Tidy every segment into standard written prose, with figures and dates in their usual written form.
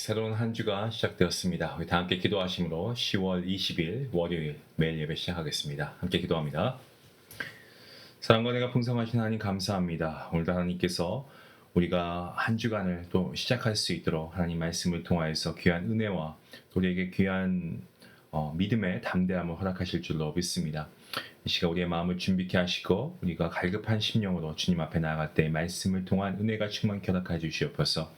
새로운 한 주가 시작되었습니다. 우리 다 함께 기도하심으로 10월 20일 월요일 매일 예배 시작하겠습니다. 함께 기도합니다. 사랑과 은혜가 풍성하신 하나님 감사합니다. 오늘도 하나님께서 우리가 한 주간을 또 시작할 수 있도록 하나님 말씀을 통하여서 귀한 은혜와 우리에게 귀한 믿음의 담대함을 허락하실 줄로 믿습니다. 이 시간 우리의 마음을 준비케 하시고 우리가 갈급한 심령으로 주님 앞에 나아갈 때 말씀을 통한 은혜가 충만케 허락하여 주시옵소서.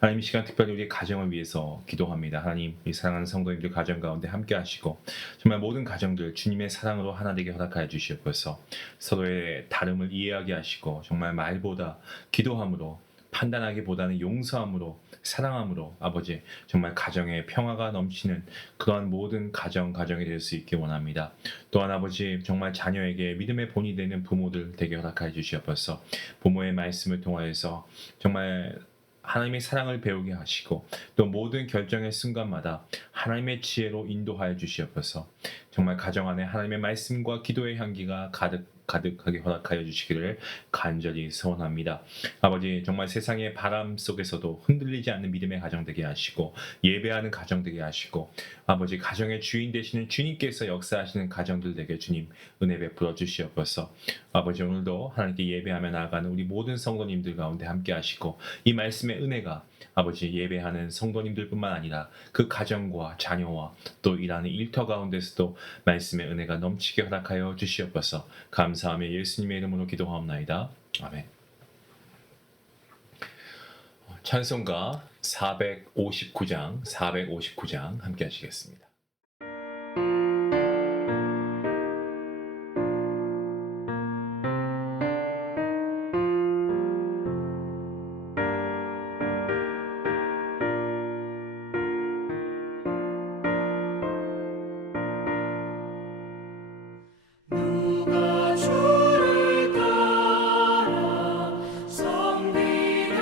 하나님, 이 시간 특별히 우리의 가정을 위해서 기도합니다. 하나님, 이 사랑하는 성도님들 가정 가운데 함께 하시고 정말 모든 가정들 주님의 사랑으로 하나 되게 허락하여 주시옵소서. 서로의 다름을 이해하게 하시고 정말 말보다 기도함으로, 판단하기보다는 용서함으로, 사랑함으로 아버지 정말 가정에 평화가 넘치는 그러한 모든 가정이 될 수 있기 원합니다. 또한 아버지 정말 자녀에게 믿음의 본이 되는 부모들 되게 허락하여 주시옵소서. 부모의 말씀을 통하여서 정말 하나님의 사랑을 배우게 하시고 또 모든 결정의 순간마다 하나님의 지혜로 인도하여 주시옵소서. 정말 가정 안에 하나님의 말씀과 기도의 향기가 가득하게 허락하여 주시기를 간절히 소원합니다. 아버지 정말 세상의 바람 속에서도 흔들리지 않는 믿음의 가정 되게 하시고 예배하는 가정 되게 하시고 아버지 가정의 주인 되시는 주님께서 역사하시는 가정들 되게 주님 은혜 베풀어 주시옵소서. 아버지 오늘도 하나님께 예배하며 나아가는 우리 모든 성도님들 가운데 함께 하시고 이 말씀의 은혜가 아버지 예배하는 성도님들뿐만 아니라 그 가정과 자녀와 또 일하는 일터 가운데서도 말씀의 은혜가 넘치게 허락하여 주시옵소서. 감사하며 예수님의 이름으로 기도하옵나이다. 아멘. 찬송가 459장 함께 하시겠습니다. 누가 주를 따라 섬기려는가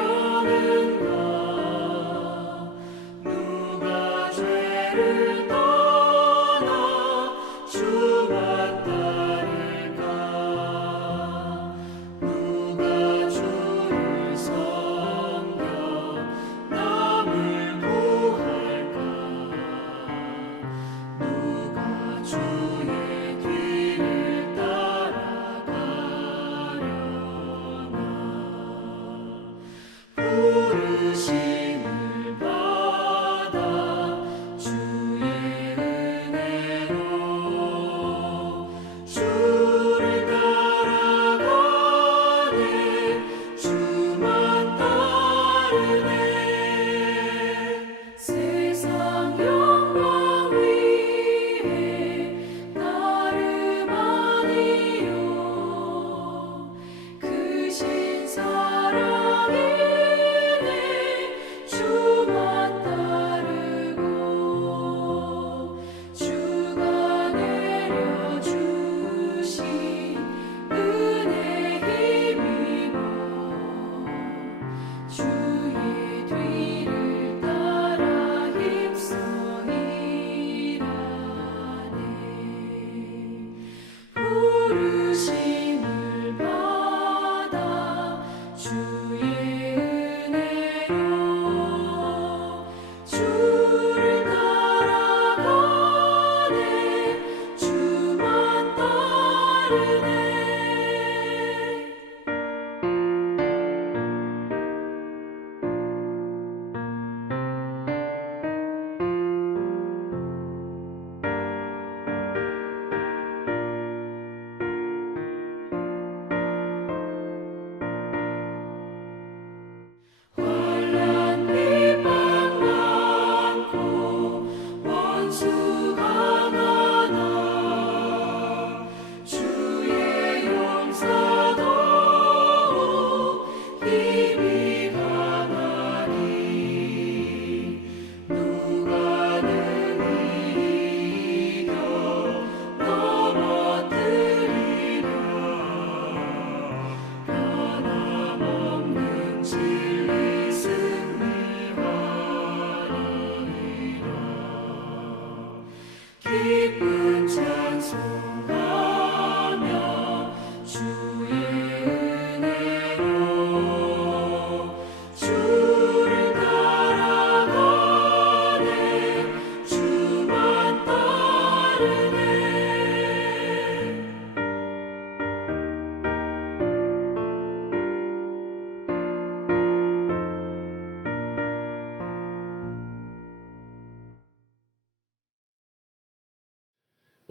누가 죄를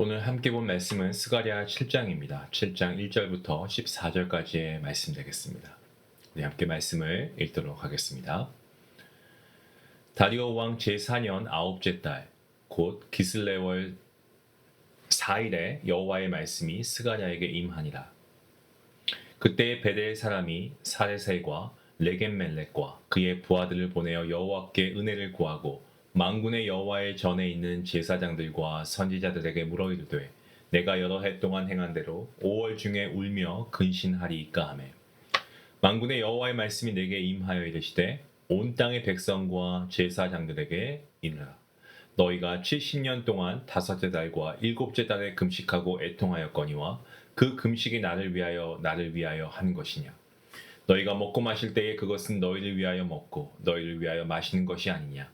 오늘 함께 본 말씀은 스가랴 7장입니다. 7장 1절부터 14절까지의 말씀 되겠습니다. 우리 함께 말씀을 읽도록 하겠습니다. 다리오 왕 제4년 아홉째 달 곧 기슬레월 4일에 여호와의 말씀이 스가랴에게 임하니라. 그때에 베델 사람이 사레셀과 레겜멜렉과 그의 부하들을 보내어 여호와께 은혜를 구하고 만군의 여호와의 전에 있는 제사장들과 선지자들에게 물어 이르되 내가 여러 해 동안 행한 대로 5월 중에 울며 근신하리이까 하매 만군의 여호와의 말씀이 내게 임하여 이르시되 온 땅의 백성과 제사장들에게 이르라. 너희가 70년 동안 다섯째 달과 일곱째 달에 금식하고 애통하였거니와 그 금식이 나를 위하여 한 것이냐. 너희가 먹고 마실 때에 그것은 너희를 위하여 먹고 너희를 위하여 마시는 것이 아니냐.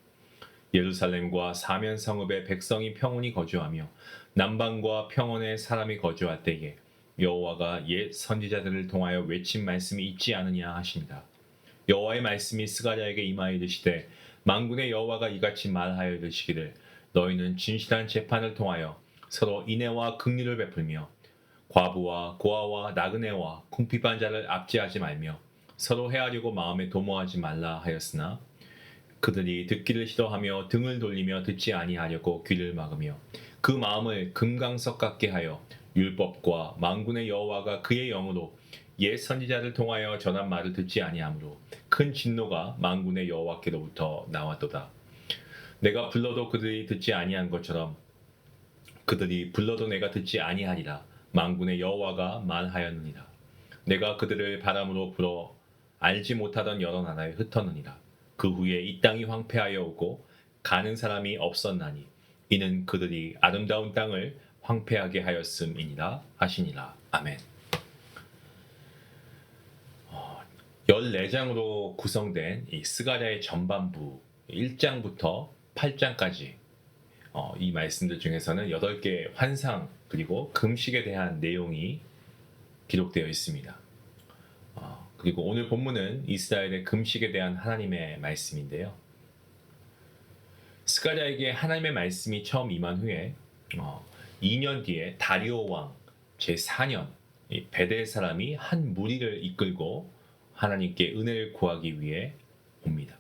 예루살렘과 사면 성읍에 백성이 평온히 거주하며 남방과 평원에 사람이 거주할 때에 여호와가 옛 선지자들을 통하여 외친 말씀이 있지 않으냐 하시니라. 여호와의 말씀이 스가랴에게 임하여 이르시되 만군의 여호와가 이같이 말하여 이르시기를 너희는 진실한 재판을 통하여 서로 인애와 긍휼을 베풀며 과부와 고아와 나그네와 궁핍한 자를 압제하지 말며 서로 해하려고 마음에 도모하지 말라 하였으나 그들이 듣기를 싫어하며 등을 돌리며 듣지 아니하려고 귀를 막으며 그 마음을 금강석 같게 하여 율법과 만군의 여호와가 그의 영으로 옛 선지자를 통하여 전한 말을 듣지 아니하므로 큰 진노가 만군의 여호와께로부터 나왔도다. 내가 불러도 그들이 듣지 아니한 것처럼 그들이 불러도 내가 듣지 아니하리라. 만군의 여호와가 말하였느니라. 내가 그들을 바람으로 불어 알지 못하던 여러 나라에 흩어느니라. 그 후에 이 땅이 황폐하여 오고 가는 사람이 없었나니 이는 그들이 아름다운 땅을 황폐하게 하였음이니라 하시니라. 아멘. 14장으로 구성된 이 스가랴의 전반부 1장부터 8장까지 이 말씀들 중에서는 8개의 환상 그리고 금식에 대한 내용이 기록되어 있습니다. 그리고 오늘 본문은 이스라엘의 금식에 대한 하나님의 말씀인데요. 스가랴에게 하나님의 말씀이 처음 임한 후에 2년 뒤에 다리오 왕 제4년 베델 사람이 한 무리를 이끌고 하나님께 은혜를 구하기 위해 옵니다.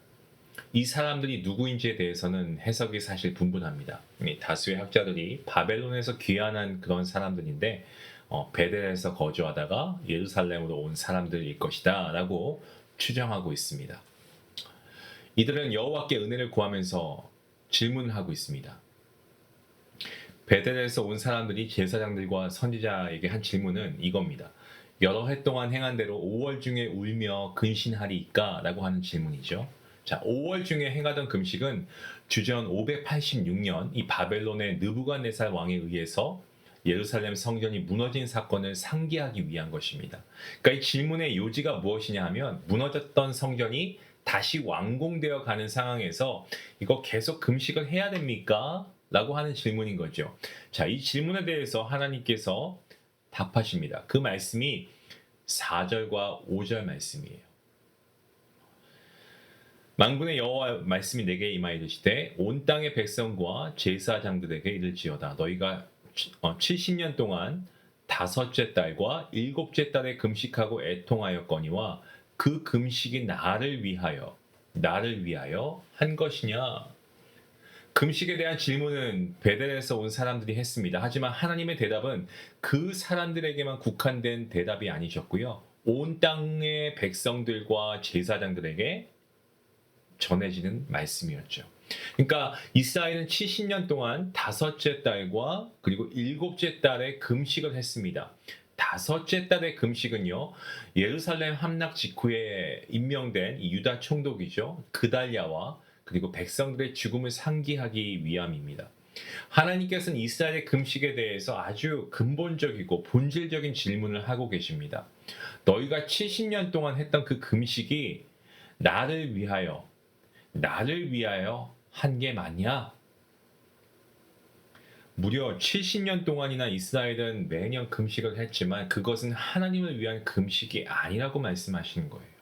이 사람들이 누구인지에 대해서는 해석이 사실 분분합니다. 다수의 학자들이 바벨론에서 귀환한 그런 사람들인데 베델에서 거주하다가 예루살렘으로 온 사람들일 것이다 라고 추정하고 있습니다. 이들은 여호와께 은혜를 구하면서 질문을 하고 있습니다. 베델에서 온 사람들이 제사장들과 선지자에게 한 질문은 이겁니다. 여러 해 동안 행한 대로 5월 중에 울며 근신하리이까? 라고 하는 질문이죠. 자, 5월 중에 행하던 금식은 주전 586년 이 바벨론의 느부갓네살 왕에 의해서 예루살렘 성전이 무너진 사건을 상기하기 위한 것입니다. 그러니까 이 질문의 요지가 무엇이냐 하면 무너졌던 성전이 다시 완공되어 가는 상황에서 이거 계속 금식을 해야 됩니까? 라고 하는 질문인 거죠. 자, 이 질문에 대해서 하나님께서 답하십니다. 그 말씀이 4절과 5절 말씀이에요. 만군의 여호와 말씀이 내게 임하여 이르시되 온 땅의 백성과 제사장들에게 이를지어다. 너희가 70년 동안 다섯째 달과 일곱째 달에 금식하고 애통하였거니와 그 금식이 나를 위하여 한 것이냐? 금식에 대한 질문은 베델에서 온 사람들이 했습니다. 하지만 하나님의 대답은 그 사람들에게만 국한된 대답이 아니셨고요. 온 땅의 백성들과 제사장들에게 전해지는 말씀이었죠. 그러니까 이스라엘은 70년 동안 다섯째 달과 그리고 일곱째 달에 금식을 했습니다. 다섯째 달의 금식은요, 예루살렘 함락 직후에 임명된 이 유다 총독이죠. 그달랴와 그리고 백성들의 죽음을 상기하기 위함입니다. 하나님께서는 이스라엘의 금식에 대해서 아주 근본적이고 본질적인 질문을 하고 계십니다. 너희가 70년 동안 했던 그 금식이 나를 위하여 한 게 맞냐? 무려 70년 동안이나 이스라엘은 매년 금식을 했지만 그것은 하나님을 위한 금식이 아니라고 말씀하시는 거예요.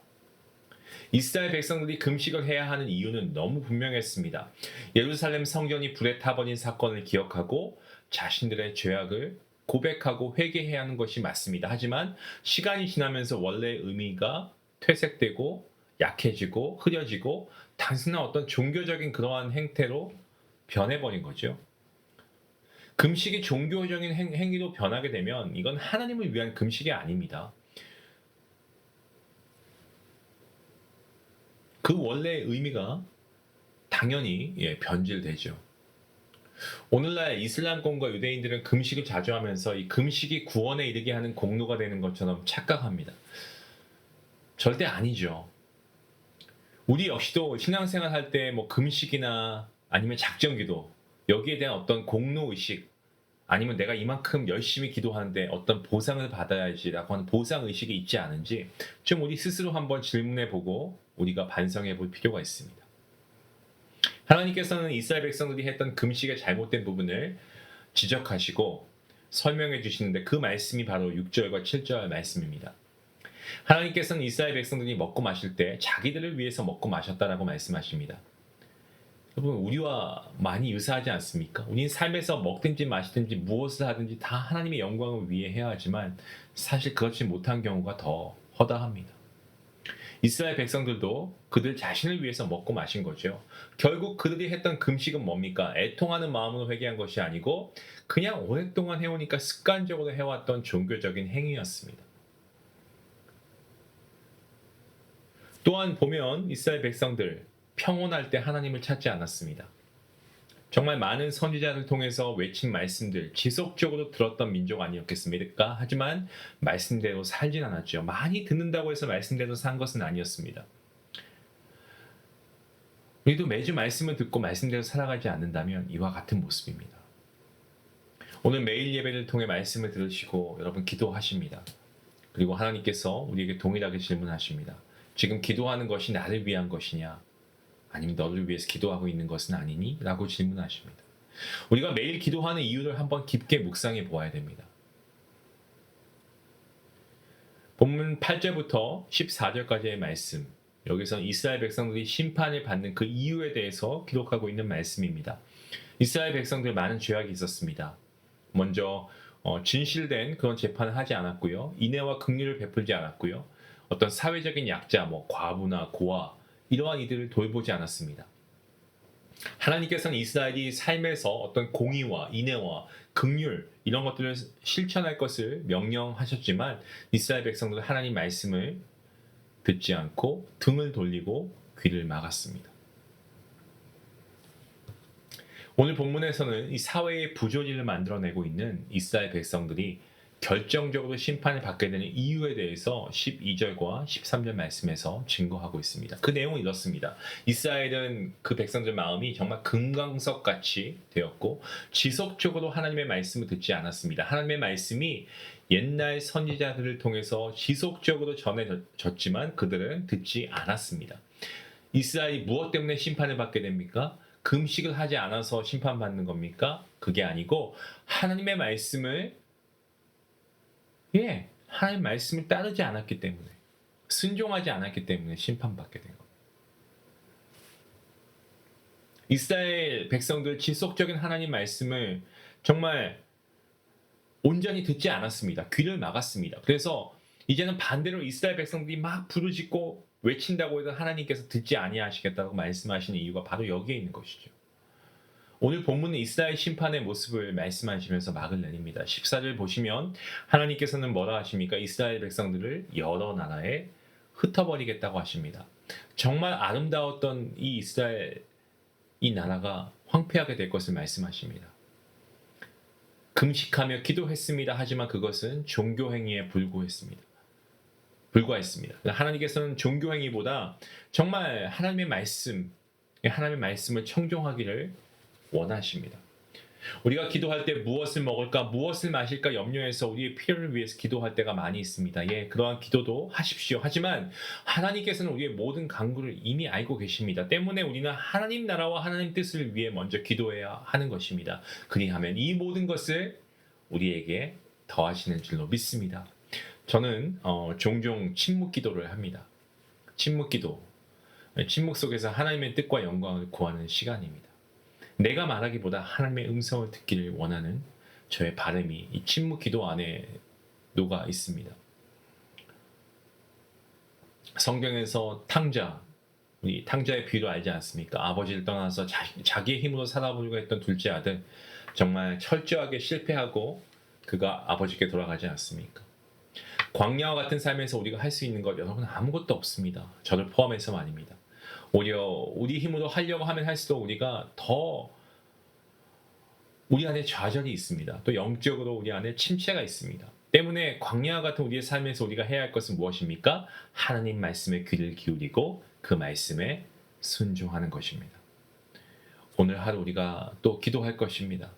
이스라엘 백성들이 금식을 해야 하는 이유는 너무 분명했습니다. 예루살렘 성전이 불에 타버린 사건을 기억하고 자신들의 죄악을 고백하고 회개해야 하는 것이 맞습니다. 하지만 시간이 지나면서 원래의 의미가 퇴색되고 약해지고 흐려지고 단순한 어떤 종교적인 그러한 행태로 변해버린 거죠. 금식이 종교적인 행위로 변하게 되면 이건 하나님을 위한 금식이 아닙니다. 그 원래의 의미가 당연히 변질되죠. 오늘날 이슬람권과 유대인들은 금식을 자주 하면서 이 금식이 구원에 이르게 하는 공로가 되는 것처럼 착각합니다. 절대 아니죠. 우리 역시도 신앙생활 할 때 뭐 금식이나 아니면 작정기도 여기에 대한 어떤 공로의식 아니면 내가 이만큼 열심히 기도하는데 어떤 보상을 받아야지라고 하는 보상의식이 있지 않은지 좀 우리 스스로 한번 질문해보고 우리가 반성해 볼 필요가 있습니다. 하나님께서는 이스라엘 백성들이 했던 금식의 잘못된 부분을 지적하시고 설명해 주시는데 그 말씀이 바로 6절과 7절 말씀입니다. 하나님께서는 이스라엘 백성들이 먹고 마실 때 자기들을 위해서 먹고 마셨다라고 말씀하십니다. 여러분 우리와 많이 유사하지 않습니까? 우리는 삶에서 먹든지 마시든지 무엇을 하든지 다 하나님의 영광을 위해 해야 하지만 사실 그렇지 못한 경우가 더 허다합니다. 이스라엘 백성들도 그들 자신을 위해서 먹고 마신 거죠. 결국 그들이 했던 금식은 뭡니까? 애통하는 마음으로 회개한 것이 아니고 그냥 오랫동안 해오니까 습관적으로 해왔던 종교적인 행위였습니다. 또한 보면 이스라엘 백성들 평온할 때 하나님을 찾지 않았습니다. 정말 많은 선지자를 통해서 외친 말씀들 지속적으로 들었던 민족 아니었겠습니까? 하지만 말씀대로 살진 않았죠. 많이 듣는다고 해서 말씀대로 산 것은 아니었습니다. 우리도 매주 말씀을 듣고 말씀대로 살아가지 않는다면 이와 같은 모습입니다. 오늘 매일 예배를 통해 말씀을 들으시고 여러분 기도하십니다. 그리고 하나님께서 우리에게 동일하게 질문하십니다. 지금 기도하는 것이 나를 위한 것이냐? 아니면 너를 위해서 기도하고 있는 것은 아니니? 라고 질문하십니다. 우리가 매일 기도하는 이유를 한번 깊게 묵상해 보아야 됩니다. 본문 8절부터 14절까지의 말씀, 여기서 이스라엘 백성들이 심판을 받는 그 이유에 대해서 기록하고 있는 말씀입니다. 이스라엘 백성들 많은 죄악이 있었습니다. 먼저 진실된 그런 재판을 하지 않았고요. 인애와 긍휼을 베풀지 않았고요. 어떤 사회적인 약자, 과부나 고아 이러한 이들을 돌보지 않았습니다. 하나님께서는 이스라엘이 삶에서 어떤 공의와 인애와 긍휼 이런 것들을 실천할 것을 명령하셨지만 이스라엘 백성들은 하나님 말씀을 듣지 않고 등을 돌리고 귀를 막았습니다. 오늘 본문에서는 이 사회의 부조리를 만들어내고 있는 이스라엘 백성들이 결정적으로 심판을 받게 되는 이유에 대해서 12절과 13절 말씀에서 증거하고 있습니다. 그 내용은 이렇습니다. 이스라엘은 그 백성들 마음이 정말 금강석같이 되었고 지속적으로 하나님의 말씀을 듣지 않았습니다. 하나님의 말씀이 옛날 선지자들을 통해서 지속적으로 전해졌지만 그들은 듣지 않았습니다. 이스라엘이 무엇 때문에 심판을 받게 됩니까? 금식을 하지 않아서 심판받는 겁니까? 그게 아니고 하나님의 말씀을 하나님 말씀을 따르지 않았기 때문에 순종하지 않았기 때문에 심판받게 된 겁니다. 이스라엘 백성들 지속적인 하나님 말씀을 정말 온전히 듣지 않았습니다. 귀를 막았습니다. 그래서 이제는 반대로 이스라엘 백성들이 막 부르짖고 외친다고 해서 하나님께서 듣지 아니하시겠다고 말씀하시는 이유가 바로 여기에 있는 것이죠. 오늘 본문은 이스라엘 심판의 모습을 말씀하시면서 막을 내립니다. 14절 보시면 하나님께서는 뭐라 하십니까? 이스라엘 백성들을 여러 나라에 흩어버리겠다고 하십니다. 정말 아름다웠던 이 이스라엘 이 나라가 황폐하게 될 것을 말씀하십니다. 금식하며 기도했습니다. 하지만 그것은 종교행위에 불과했습니다. 하나님께서는 종교행위보다 정말 하나님의 말씀을 청종하기를 원하십니다. 우리가 기도할 때 무엇을 먹을까, 무엇을 마실까 염려해서 우리의 필요를 위해서 기도할 때가 많이 있습니다. 그러한 기도도 하십시오. 하지만 하나님께서는 우리의 모든 간구를 이미 알고 계십니다. 때문에 우리는 하나님 나라와 하나님 뜻을 위해 먼저 기도해야 하는 것입니다. 그리하면 이 모든 것을 우리에게 더하시는 줄로 믿습니다. 저는 종종 침묵 기도를 합니다. 침묵 속에서 하나님의 뜻과 영광을 구하는 시간입니다. 내가 말하기보다 하나님의 음성을 듣기를 원하는 저의 발음이 이 침묵 기도 안에 녹아 있습니다. 성경에서 탕자, 우리 탕자의 비유를 알지 않습니까? 아버지를 떠나서 자기의 힘으로 살아보려고 했던 둘째 아들, 정말 철저하게 실패하고 그가 아버지께 돌아가지 않습니까? 광야와 같은 삶에서 우리가 할 수 있는 것 여러분 아무것도 없습니다. 저를 포함해서 말입니다. 오히려 우리 힘으로 하려고 하면 할수록 우리가 더 우리 안에 좌절이 있습니다. 또 영적으로 우리 안에 침체가 있습니다. 때문에 광야와 같은 우리의 삶에서 우리가 해야 할 것은 무엇입니까? 하나님 말씀에 귀를 기울이고 그 말씀에 순종하는 것입니다. 오늘 하루 우리가 또 기도할 것입니다.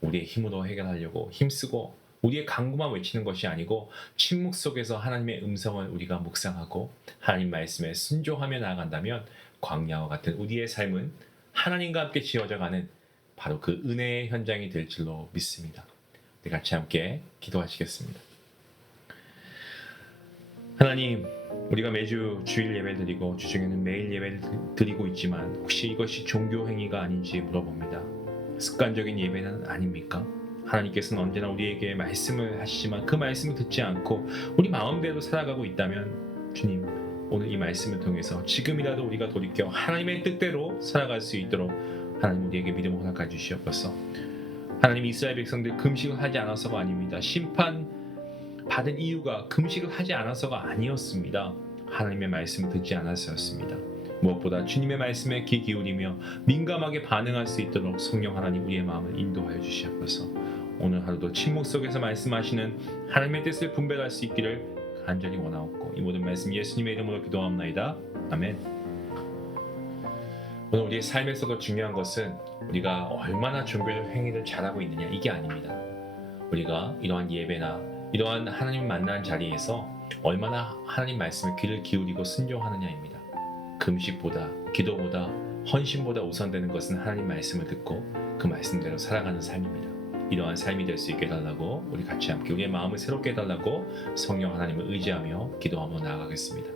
우리의 힘으로 해결하려고 힘쓰고 우리의 강구만 외치는 것이 아니고 침묵 속에서 하나님의 음성을 우리가 묵상하고 하나님 말씀에 순종하며 나아간다면 광야와 같은 우리의 삶은 하나님과 함께 지어져가는 바로 그 은혜의 현장이 될 줄로 믿습니다. 우리 같이 함께 기도하시겠습니다. 하나님, 우리가 매주 주일 예배 드리고 주중에는 매일 예배를 드리고 있지만 혹시 이것이 종교 행위가 아닌지 물어봅니다. 습관적인 예배는 아닙니까? 하나님께서는 언제나 우리에게 말씀을 하시지만 그 말씀을 듣지 않고 우리 마음대로 살아가고 있다면 주님, 오늘 이 말씀을 통해서 지금이라도 우리가 돌이켜 하나님의 뜻대로 살아갈 수 있도록 하나님 우리에게 믿음을 허락해 주시옵소서. 하나님, 이스라엘 백성들 금식을 하지 않아서가 아닙니다. 심판 받은 이유가 금식을 하지 않아서가 아니었습니다. 하나님의 말씀을 듣지 않아서였습니다. 무엇보다 주님의 말씀에 귀 기울이며 민감하게 반응할 수 있도록 성령 하나님 우리의 마음을 인도하여 주시옵소서. 오늘 하루도 침묵 속에서 말씀하시는 하나님의 뜻을 분별할 수 있기를 간절히 원하옵고 이 모든 말씀 예수님의 이름으로 기도합나이다. 아멘. 오늘 우리의 삶에서도 중요한 것은 우리가 얼마나 종교적 행위를 잘하고 있느냐 이게 아닙니다. 우리가 이러한 예배나 이러한 하나님 만난 자리에서 얼마나 하나님 말씀에 귀를 기울이고 순종하느냐입니다. 금식보다 기도보다 헌신보다 우선되는 것은 하나님 말씀을 듣고 그 말씀대로 살아가는 삶입니다. 이러한 삶이 될 수 있게 해달라고 우리 같이 함께 우리의 마음을 새롭게 해달라고 성령 하나님을 의지하며 기도하며 나아가겠습니다.